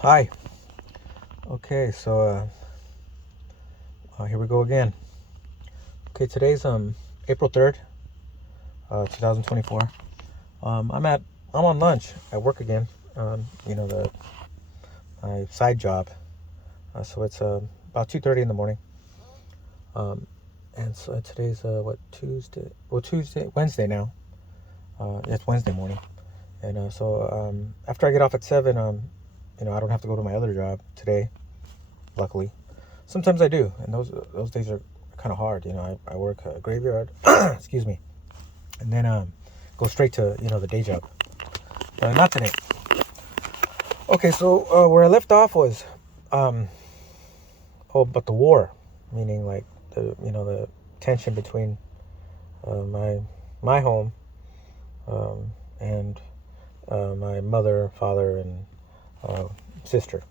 Hi. Okay, so here we go again. Okay, today's April 3rd, 2024. I'm on lunch at work again. The my side job. So it's about 2:30 in the morning. And so today's what, Tuesday? Well, Wednesday now. It's Wednesday morning. And after I get off at 7, I don't have to go to my other job today, luckily. Sometimes I do, and those days are kind of hard. I work a graveyard, excuse me, and then go straight to the day job. But not today. Okay, so where I left off was, but the war, meaning like the tension between my home and my mother, father, and sister.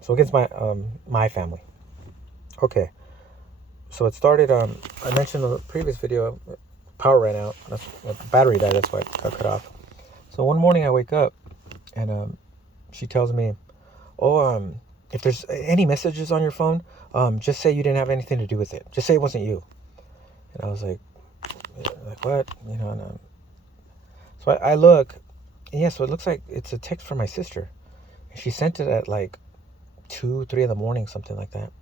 So against my family. Okay. So it started. I mentioned in the previous video, power ran out. The battery died. That's why it got cut off. So one morning I wake up, and she tells me, "Oh, if there's any messages on your phone, just say you didn't have anything to do with it. Just say it wasn't you." And I was like what? So I look, and yeah. So it looks like it's a text from my sister. She sent it at like 2, 3 in the morning, something like that.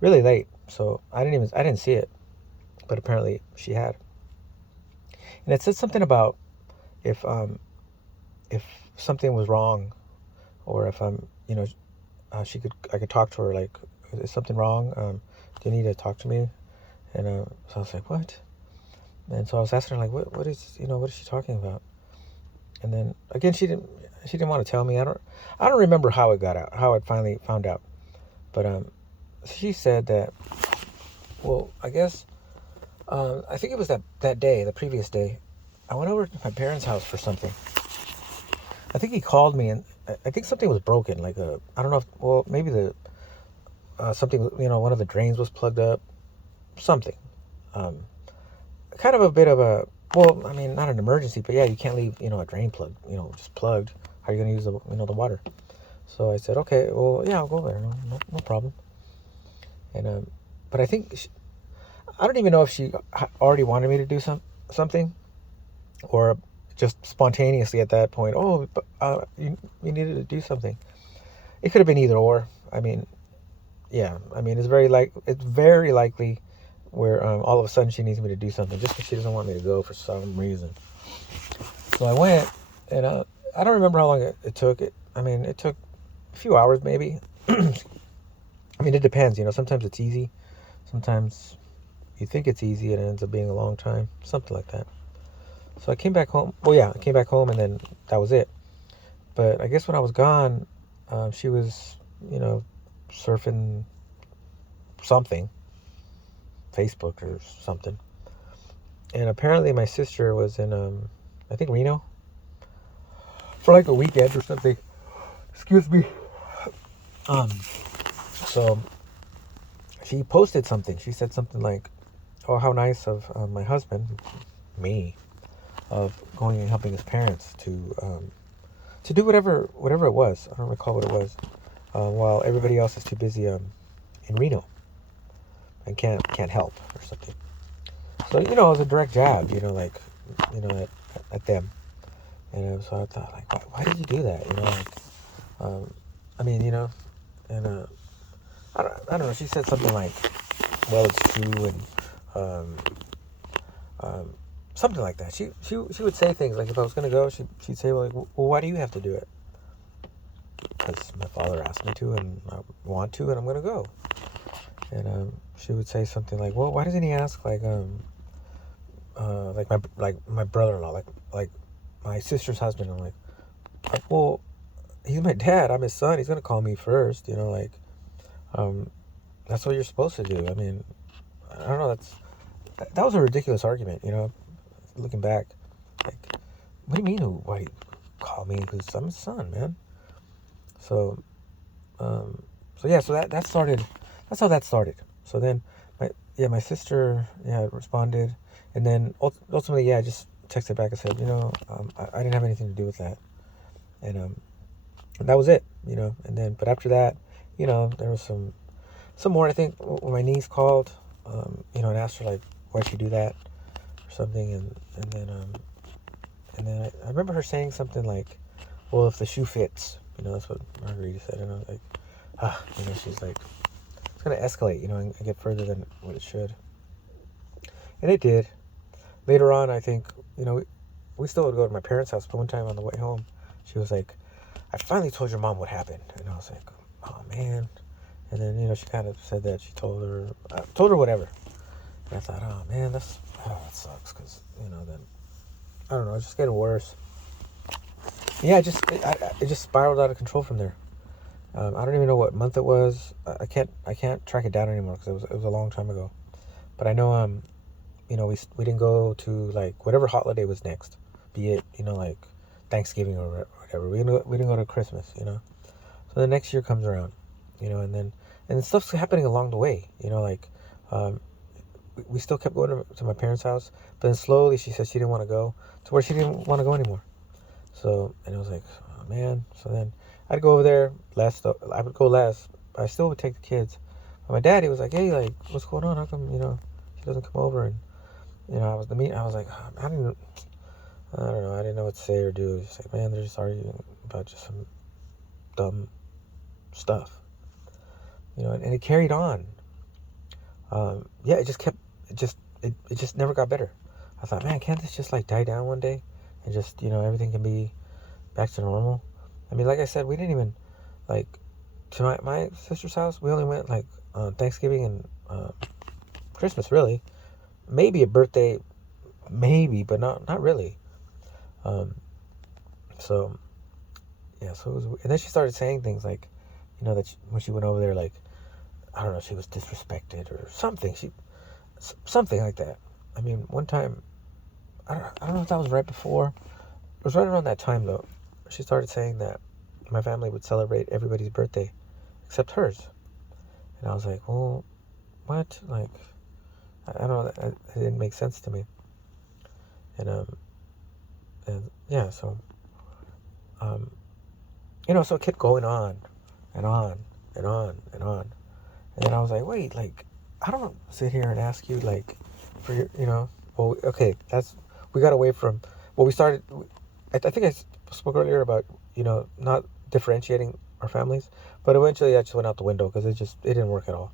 Really late. So I didn't see it, but apparently she had. And it said something about if if something was wrong, or if I could talk to her, like, is something wrong? Do you need to talk to me? And so I was like, what? And so I was asking her, like, what is she talking about? And then again, she didn't want to tell me. I don't remember how it got out, how it finally found out. But she said that, well, I guess I think it was that day, the previous day, I went over to my parents' house for something. I think he called me, and I think something was broken. Like I don't know if, well, maybe something, one of the drains was plugged up, something. Um, Kind of a bit of a, well, I mean, not an emergency, but yeah, you can't leave, a drain plug, just plugged. How are you going to use the water? So I said, okay, well, yeah, I'll go there. No problem. And but I think I don't even know if she already wanted me to do something, or just spontaneously at that point. Oh, but you needed to do something. It could have been either or. I mean, yeah. I mean, it's very likely where all of a sudden she needs me to do something just because she doesn't want me to go for some reason. So I went, and I don't remember how long it took. It took a few hours maybe. I mean, it depends. Sometimes it's easy. Sometimes you think it's easy and it ends up being a long time. Something like that. So I came back home. Well, yeah, I came back home, and then that was it. But I guess when I was gone, she was, surfing something, Facebook or something. And apparently my sister was in, I think, Reno for like a weekend or something. Excuse me. Um, so she posted something. She said something like, "Oh, how nice of my husband, me, of going and helping his parents to do whatever it was. I don't recall what it was. While everybody else is too busy in Reno and can't help or something." So it was a direct jab, like at them. And so I thought, like, why did you do that? Um, I mean, and I don't know. She said something like, "Well, it's true," and um, um, something like that. She would say things like, if I was gonna go, she'd say, well, why do you have to do it? Because my father asked me to, and I want to, and I'm gonna go. And she would say something like, well, why doesn't he ask like my brother-in-law, like my sister's husband? I'm like, well, he's my dad. I'm his son. He's gonna call me first. Um, that's what you're supposed to do. I mean, I don't know. That was a ridiculous argument. Looking back, like, what do you mean? Why do you call me? Because I'm his son, man. So, yeah. So that started. That's how that started. So then, my sister responded, and then ultimately, yeah, just texted back and said, I didn't have anything to do with that. And that was it, And then, but after that, there was some more. I think when my niece called, and asked her like, why'd she do that or something, and then I remember her saying something like, well, if the shoe fits, that's what Margarita said, and I was like, she's like, it's gonna escalate, and get further than what it should, and it did. Later on, I think, we still would go to my parents' house, but one time on the way home, she was like, I finally told your mom what happened, and I was like, oh man. And then, she kind of said that she told her whatever. And I thought, oh man, that sucks, because, then, I don't know, it's just getting worse. Yeah, it just spiraled out of control from there. I don't even know what month it was. I can't track it down anymore, because it was a long time ago. But I know, we didn't go to, like, whatever holiday was next, be it, like, Thanksgiving or whatever. We didn't go to Christmas, So the next year comes around, and then stuff's happening along the way, like, we still kept going to my parents' house, but then slowly she said she didn't want to go to where she didn't want to go anymore. So, and it was like, oh man. So then I'd go over there less. I would go less. But I still would take the kids. But my daddy was like, hey, like, what's going on? How come, she doesn't come over? And, I was like, I don't know. I didn't know what to say or do. Just like, man, they're just arguing about just some dumb stuff, and it carried on. It just never got better. I thought, man, can't this just like die down one day and just, everything can be back to normal? I mean, like I said, we didn't even, like, to my sister's house, we only went like on Thanksgiving and Christmas, really. Maybe a birthday, maybe, but not really. So yeah, so it was, and then she started saying things like, that when she went over there, like, I don't know, she was disrespected or something. Something like that. I mean, one time, I don't know if that was right before. It was right around that time, though. She started saying that my family would celebrate everybody's birthday except hers. And I was like, well, what? Like, I don't know. It didn't make sense to me. And yeah, so, so it kept going on and on and on and on. And then I was like, wait, like, I don't sit here and ask you, like, for your, well, okay, we got away from, well, we started, I think I spoke earlier about, not differentiating our families, but eventually that just went out the window because it didn't work at all.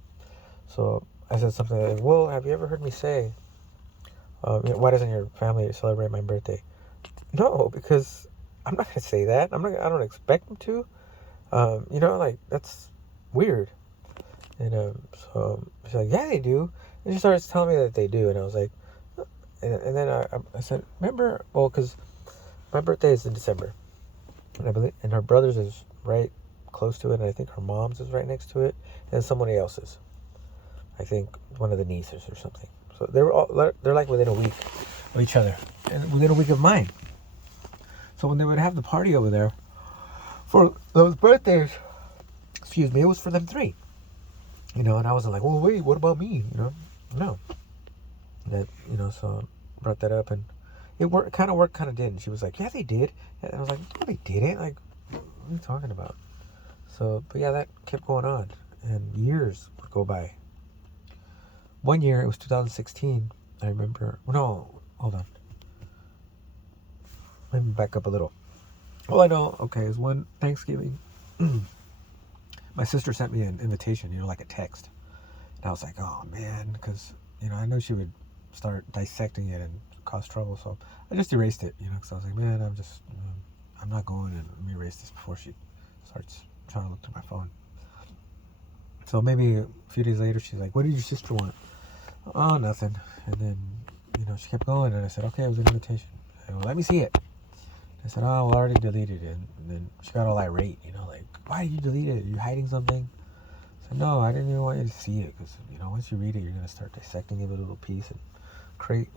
So I said something like, well, have you ever heard me say, why doesn't your family celebrate my birthday? No, because I'm not going to say that. I don't expect them to. Like, that's weird. And so she's like, yeah, they do. And she starts telling me that they do. And I was like, and then I said, remember, well, because my birthday is in December. And I believe, and her brother's is right close to it. And I think her mom's is right next to it. And somebody else's. I think one of the nieces or something. So they're like within a week of each other. And within a week of mine. So when they would have the party over there for those birthdays, it was for them three. And I was like, well, wait, what about me? No. That, so I brought that up and it worked, kind of didn't. She was like, yeah, they did. And I was like, no, they didn't. Like, what are you talking about? So, but yeah, that kept going on and years would go by. One year, it was 2016. I remember, no, hold on. Let me back up a little. All I know, okay, is one Thanksgiving, my sister sent me an invitation, like a text. And I was like, oh man, because, I know she would start dissecting it and cause trouble. So I just erased it, because I was like, man, I'm not going, and let me erase this before she starts trying to look through my phone. So maybe a few days later, she's like, what did your sister want? Oh, nothing. And then, she kept going, and I said, okay, it was an invitation. Said, well, let me see it. I said, oh, well, I already deleted it. And then she got all irate, like, why did you delete it? Are you hiding something? I said, no, I didn't even want you to see it because, once you read it, you're going to start dissecting it little piece and create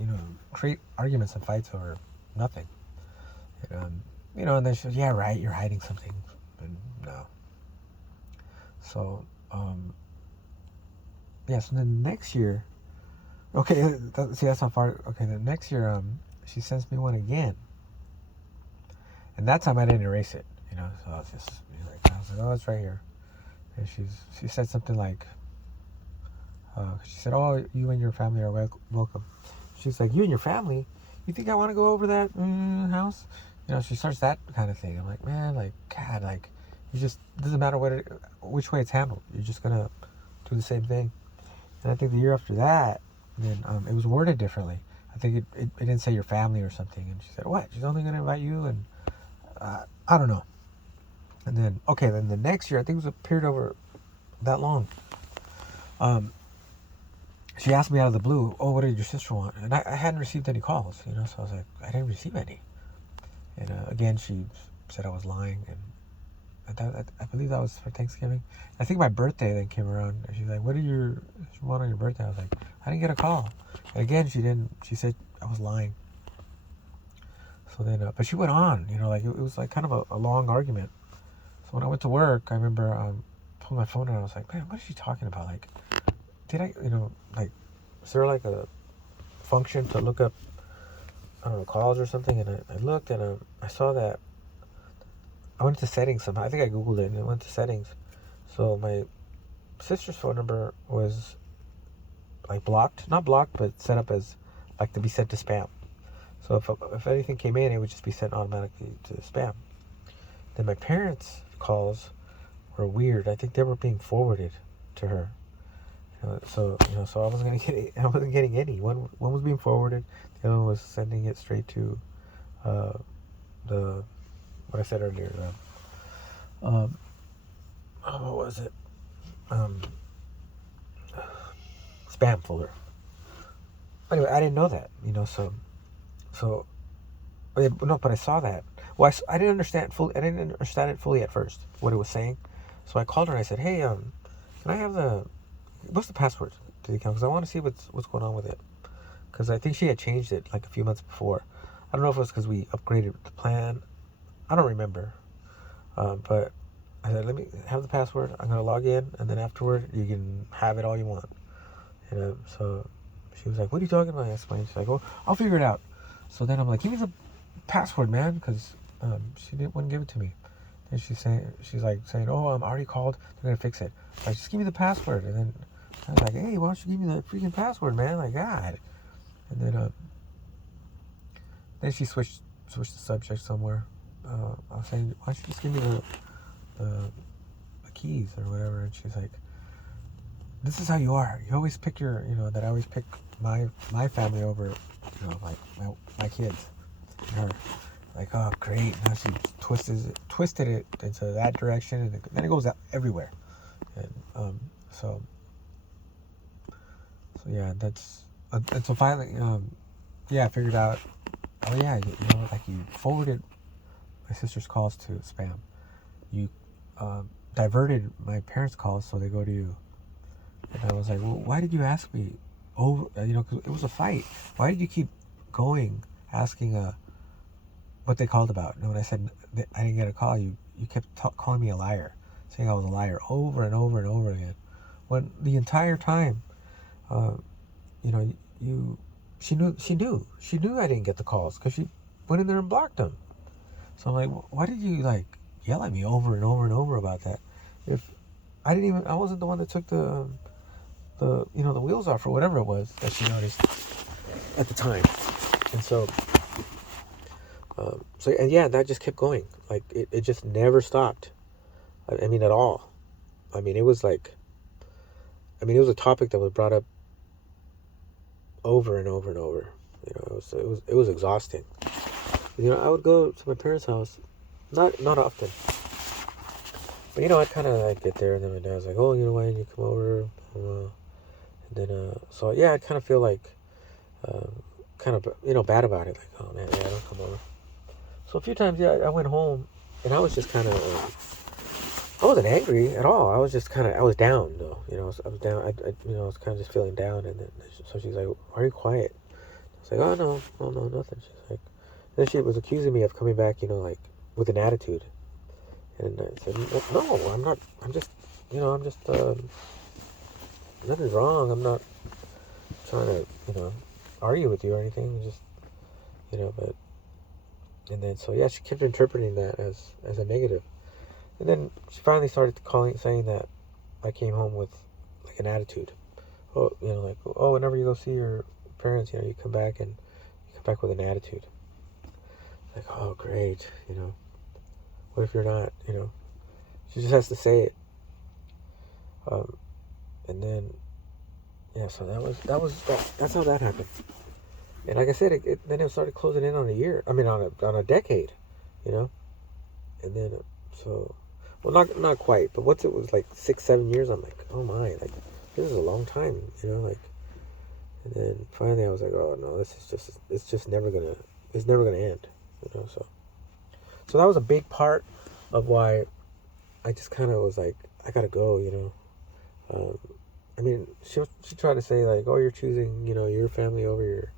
arguments and fights over nothing. And then she said, yeah, right, you're hiding something. And no. So, so then next year, okay, that's how far, okay, the next year, she sends me one again. And that time I didn't erase it, so I was like, oh, it's right here. And she said something like, she said, oh, you and your family are welcome. She's like, you and your family? You think I want to go over that house? She starts that kind of thing. I'm like, man, like, God, like, you just, doesn't matter which way it's handled. You're just going to do the same thing. And I think the year after that, then it was worded differently. I think it didn't say your family or something. And she said, what? She's only going to invite you? And I don't know. And then, then the next year, I think it was a period over that long. She asked me out of the blue, oh, what did your sister want? And I hadn't received any calls, so I was like, I didn't receive any. And again, she said I was lying. And I believe that was for Thanksgiving. I think my birthday then came around. And she's like, what did you want on your birthday? I was like, I didn't get a call. And again, she said I was lying. So then, but she went on, like it was like kind of a long argument. So when I went to work, I remember pulling my phone and I was like, man, what is she talking about? Like, did I, like, is there like a function to look up, I don't know, calls or something? And I looked and I saw that I went to settings somehow. I think I Googled it and it went to settings. So my sister's phone number was like blocked, not blocked, but set up as like to be sent to spam. So if anything came in, it would just be sent automatically to spam. Then my parents' calls were weird. I think they were being forwarded to her. So I wasn't getting any. One was being forwarded. The other one was sending it straight to the what I said earlier. What was it? Spam folder. Anyway, I didn't know that. But I saw that. Well, I didn't understand fully. I didn't understand it fully at first, what it was saying. So I called her and I said, "Hey, can I have what's the password to the account? Because I want to see what's going on with it. Because I think she had changed it like a few months before. I don't know if it was because we upgraded the plan. I don't remember. But I said, let me have the password. I'm gonna log in, and then afterward, you can have it all you want. So she was like, "What are you talking about?" I explained. She's like, "Oh, I'll figure it out." So then I'm like, "Give me the password, man," because wouldn't give it to me. And she's like saying, "Oh, I'm already called. They're gonna fix it." Like, just give me the password. And then I was like, "Hey, why don't you give me the freaking password, man? Like, God." And then she switched the subject somewhere. I was saying, "Why don't you just give me the keys or whatever?" And she's like, "This is how you are. You always pick that I always pick my family over, like my kids and her." Like, oh, great. Now she twisted it into that direction, and then it goes out everywhere. And so yeah, that's and so finally, I figured out. Oh yeah, like you forwarded my sister's calls to spam. You diverted my parents' calls so they go to you. And I was like, well, why did you ask me over? Because it was a fight. Why did you keep going asking what they called about? And when I said that I didn't get a call, you kept calling me a liar, saying I was a liar over and over and over again. When the entire time, she knew I didn't get the calls because she went in there and blocked them. So I'm like, why did you like yell at me over and over and over about that? If I wasn't the one that took the wheels off or whatever it was that she noticed at the time. And so that just kept going. Like it just never stopped. I mean, at all. I mean, it was a topic that was brought up over and over and over. It was exhausting. I would go to my parents' house, not often. But I'd kind of like get there, and then my dad was like, "Oh, why didn't you come over?" And then I'd kind of feel like, kind of, bad about it. Like, oh man, yeah, I don't come over. So a few times, I went home, and I was just kind of, I wasn't angry at all. I was just kind of, I was down though. I was down. I was kind of just feeling down, and then so she's like, "Why are you quiet?" I was like, "Oh no, nothing." She's like, then she was accusing me of coming back, like with an attitude. And I said, "No, I'm not. I'm just, nothing's wrong. I'm not trying to, argue with you or anything. Just, but, and then, so yeah, she kept interpreting that as a negative. And then she finally started saying that I came home with, like, an attitude. Oh, like, oh, whenever you go see your parents, you come back with an attitude. Like, oh, great, what if you're not, she just has to say it. And then, yeah, so that's how that happened. And like I said, then it started closing in on a year. I mean, on a decade, And then, so, well, not quite, but once it was like 6-7 years, I'm like, oh my, like, this is a long time, like. And then finally, I was like, oh no, it's never gonna end, So that was a big part of why I just kind of was like, I gotta go, I mean, she tried to say like, oh, you're choosing, your family over your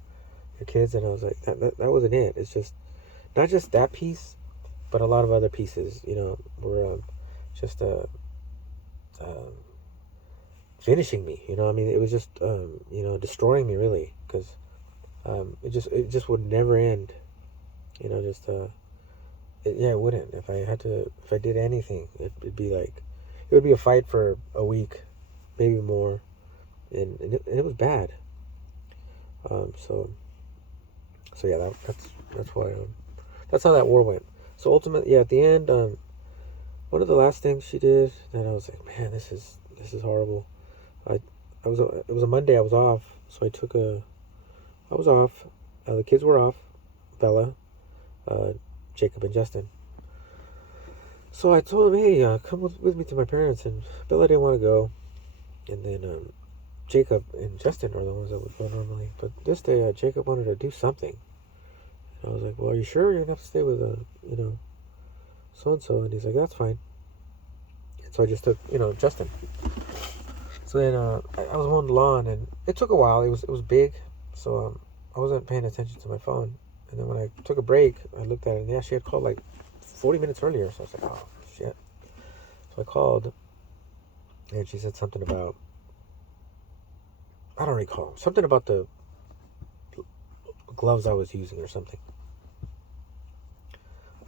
kids, and I was like, that wasn't it. It's just not just that piece, but a lot of other pieces, were just finishing me. I mean, it was just destroying me really, because it just would never end. Just it wouldn't. If I did anything, it'd be like, it would be a fight for a week, maybe more, and it was bad. So yeah, that's why that's how that war went. So ultimately, yeah, at the end, one of the last things she did that I was like, man, this is horrible. It was a Monday. I was off, so I was off. The kids were off, Bella, Jacob, and Justin. So I told him, hey, come with me to my parents, and Bella didn't want to go, and then Jacob and Justin are the ones that would go normally, but this day Jacob wanted to do something. And I was like, well, are you sure you're gonna have to stay with so and so? And he's like, that's fine. And so I just took Justin. So then I was mowing the lawn, and it took a while. It was big, so I wasn't paying attention to my phone. And then when I took a break, I looked at it, and yeah, she had called like 40 minutes earlier. So I was like, oh shit. So I called, and she said something about, I don't recall, something about the gloves I was using or something.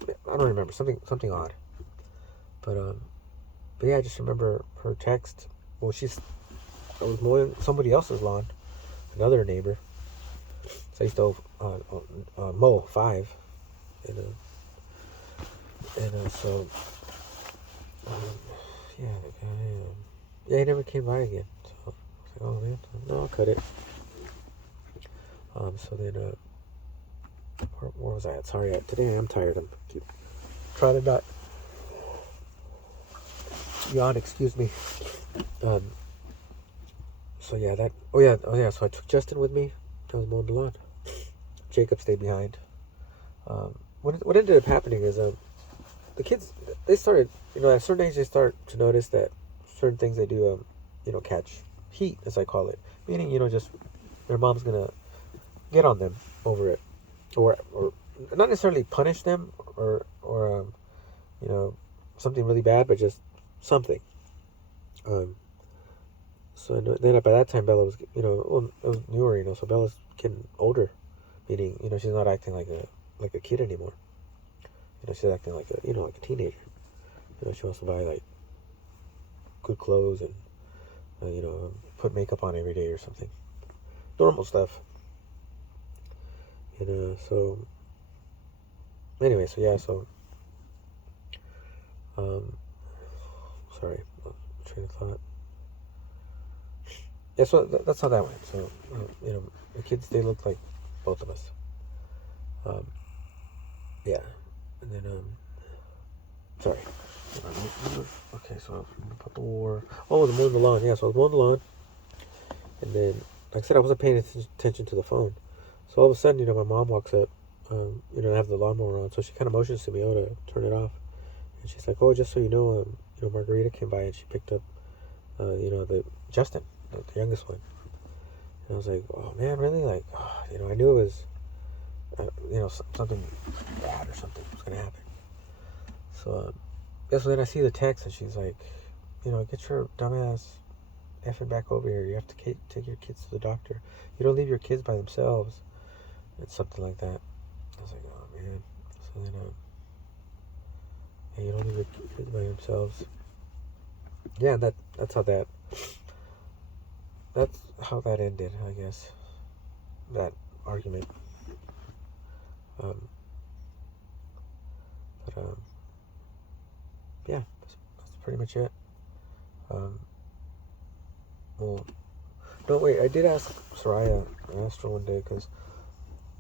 I don't remember, something odd. But yeah, I just remember her text. Well, I was mowing somebody else's lawn, another neighbor. So I used to mow 5, so yeah, yeah, he never came by again. So I was like, oh man, no, I'll cut it. So then where was I at? Sorry, today I am tired. I'm trying to not yawn. Excuse me. So yeah, so I took Justin with me. I was mowing the lawn. Jacob stayed behind. What ended up happening is the kids, they started, at certain age they start to notice that certain things they do catch heat, as I call it, meaning just their mom's gonna get on them over it, or not necessarily punish them or something really bad, but just something. So then by that time Bella was it was newer, so Bella's getting older, meaning she's not acting like a kid anymore. She's acting like a teenager. She wants to buy like good clothes and put makeup on every day or something. Normal stuff. So anyway, so yeah, so sorry, train of thought. Yeah, so that's how that went. So the kids, they look like both of us. Yeah, and then sorry. Okay, so about the war. Oh, the mowing the lawn. Yeah, so I was mowing the lawn, and then, like I said, I wasn't paying attention to the phone. So all of a sudden, my mom walks up. I have the lawnmower on, so she kind of motions to me, to turn it off. And she's like, "Oh, just so you know, Margarita came by and she picked up, the Justin, the youngest one." And I was like, "Oh man, really? Like, I knew it was, something bad or something was gonna happen." So, so then I see the text, and she's like, "Get your dumbass effing back over here. You have to take your kids to the doctor. You don't leave your kids by themselves." It's something like that. I was like, oh man. So then, you don't leave the kids by themselves. Yeah, that's how that ended, I guess. That argument. Um, but yeah, that's pretty much it. Well, no, wait. I did ask Soraya. I asked her one day because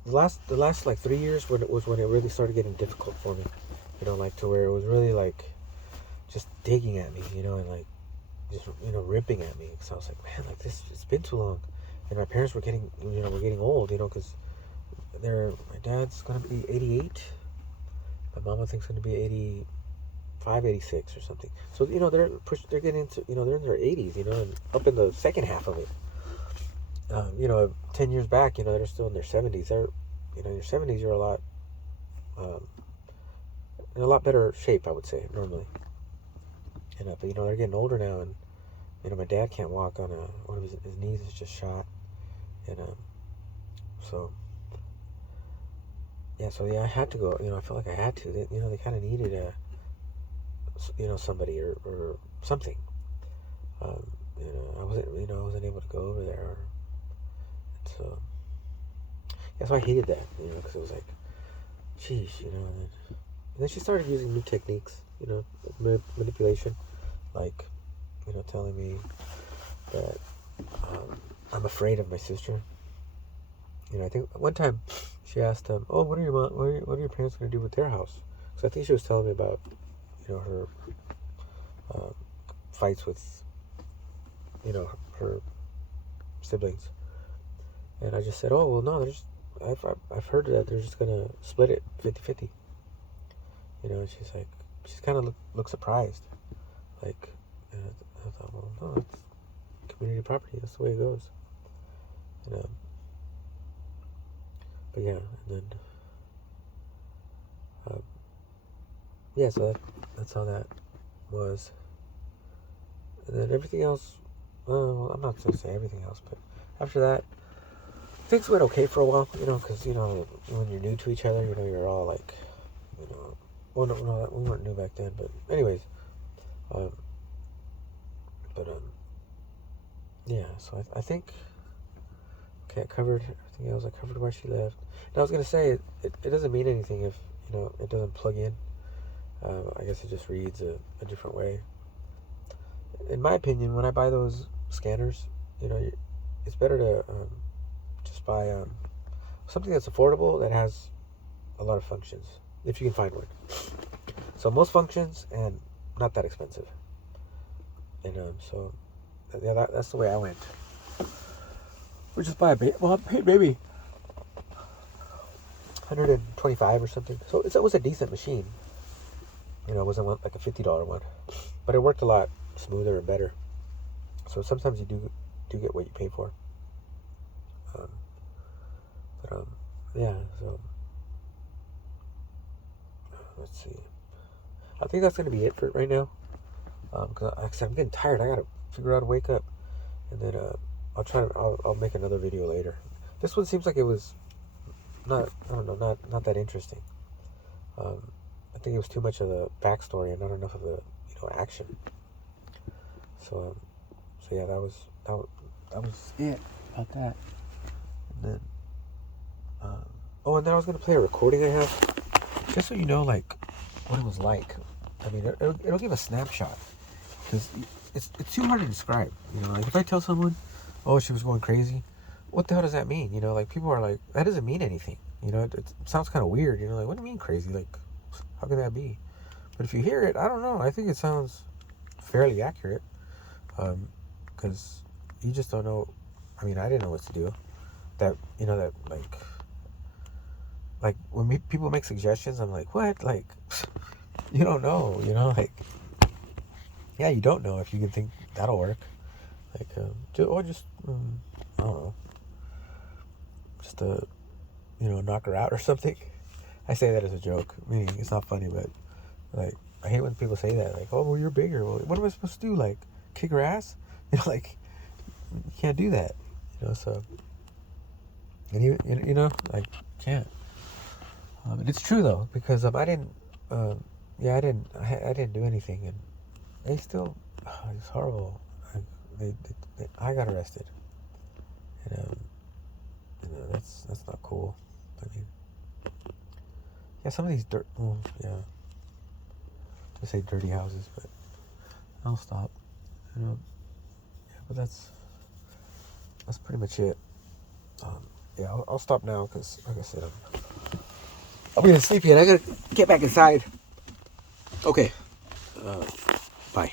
the last like 3 years when it really started getting difficult for me. Like to where it was really like just digging at me, and like just ripping at me. Because I was like, man, like this, it's been too long, and my parents were getting old, because my dad's gonna be 88, my mama thinks gonna be 85, 86 or something. So they're getting into they're in their 80s, and up in the second half of it. 10 years back, they're still in their 70s. They're, in your 70s, you're um, in a lot better shape, I would say, normally. But they're getting older now, and my dad can't walk on one of his knees is just shot, and so yeah, I had to go. I felt like I had to. They kind of needed somebody or something. Um, I wasn't able to go over there, so yeah, so I hated that, because it was like, sheesh, and then she started using new techniques, manipulation, like, telling me that I'm afraid of my sister. I think one time she asked him, "Oh, what are your parents going to do with their house?" So I think she was telling me about, her uh, fights with, her siblings, and I just said, "Oh, well, no, I've heard that they're just gonna split it 50-50." And she's kind of look surprised, like, I thought, well, no, it's community property. That's the way it goes. And but yeah, and then yeah, so that's how that was. And then everything else, well, I'm not going to say everything else, but after that, things went okay for a while, because, when you're new to each other, you're all like, well, no, we weren't new back then, but anyways, um, but, yeah, so I think, okay, I covered everything else. I covered why she left. And I was going to say, it doesn't mean anything if, it doesn't plug in. I guess it just reads a different way. In my opinion, when I buy those scanners, it's better to just buy something that's affordable that has a lot of functions, if you can find one. So most functions and not that expensive. And so yeah, that's the way I went. Or just buy I paid maybe 125 or something. So it was a decent machine. It wasn't like a $50 one, but it worked a lot smoother and better. So sometimes you do get what you pay for. Um, but yeah. So let's see. I think that's gonna be it for right now. Because I'm getting tired. I gotta figure out how to wake up, and then I'll make another video later. This one seems like it was not, I don't know, not that interesting. I think it was too much of the backstory and not enough of the action. So yeah, that was it about that. And then oh, and then I was gonna play a recording I have, just so you know, like, what it was like. I mean, it'll give a snapshot, because it's too hard to describe. Like if I tell someone, oh, she was going crazy, what the hell does that mean? Like people are like, that doesn't mean anything. It sounds kind of weird. Like, what do you mean crazy? Like, how can that be? But if you hear it, I don't know. I think it sounds fairly accurate, because you just don't know. I mean, I didn't know what to do. That like when people make suggestions, I'm like, what? Like, you don't know. Like, yeah, you don't know if you can think that'll work. Like, or just I don't know, just to knock her out or something. I say that as a joke, meaning it's not funny, but like I hate when people say that. Like, oh, well, you're bigger. Well, what am I supposed to do? Like, kick her ass? Like, you can't do that. So, and like, can't. And it's true though, because I didn't. I didn't do anything, and they still. It's horrible. I got arrested. And, that's not cool. I mean, yeah, some of these dirt. Well, yeah. I say dirty houses, but I'll stop. Yeah, but that's pretty much it. Yeah, I'll stop now because, like I said, I'm gonna sleep yet. I gotta get back inside. Okay. Bye.